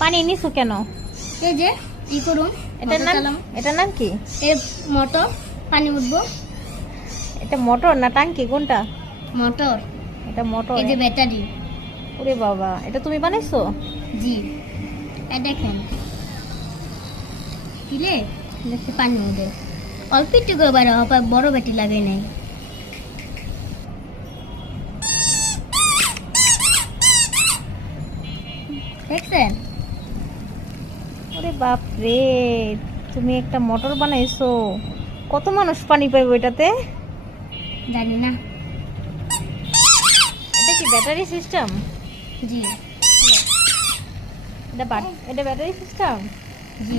পানি নিছো কেন? এই যে ই করুন, এটার নাম কি? এই মোটর, পানি উঠবো। এটা মোটর না টাঙ্কি কোনটা? মোটর। এটা মোটর। এই যে ব্যাটারি। ওরে বাবা, এটা তুমি বানাইছো? জি, এই দেখেন দিলে দেখতে পানি উঠে। অল্প একটু করে বাইরে হবে, বড় ব্যাটারি লাগাই নাই। দেখছেন? ওরে বাপ রে, তুমি একটা মোটর বানাইছো। কত মানুষ পানি পাইবো এটাতে? জানি না। এটা কি ব্যাটারি সিস্টেম? জি এটা ব্যাটারি সিস্টেম? জি।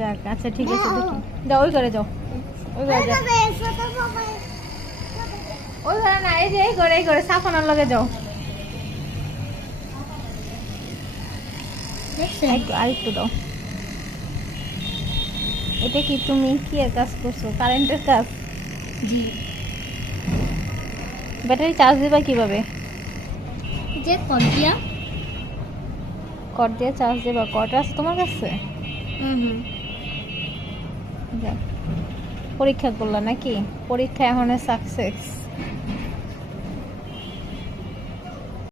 যাক, আচ্ছা ঠিক আছে, দেখি যাও ওই ঘরে যাও, ওই ঘরে যাও। ওই ঘরে না, এই যে এই ঘরে সাফানোর লগে যাও। দেখছেন? আরেকটু দাও। এটা কি তুমি কি এর কাজ করছো? কারেন্টের কাজ? জি। ব্যাটারি চার্জ দিবা কিভাবে? যে কন্টিয়া। কর্ড দিয়ে চার্জ দিবা? কর্ড আছে তোমার কাছে? হুম। যাক, পরীক্ষা করলা নাকি? পরীক্ষা এখন সাকসেস।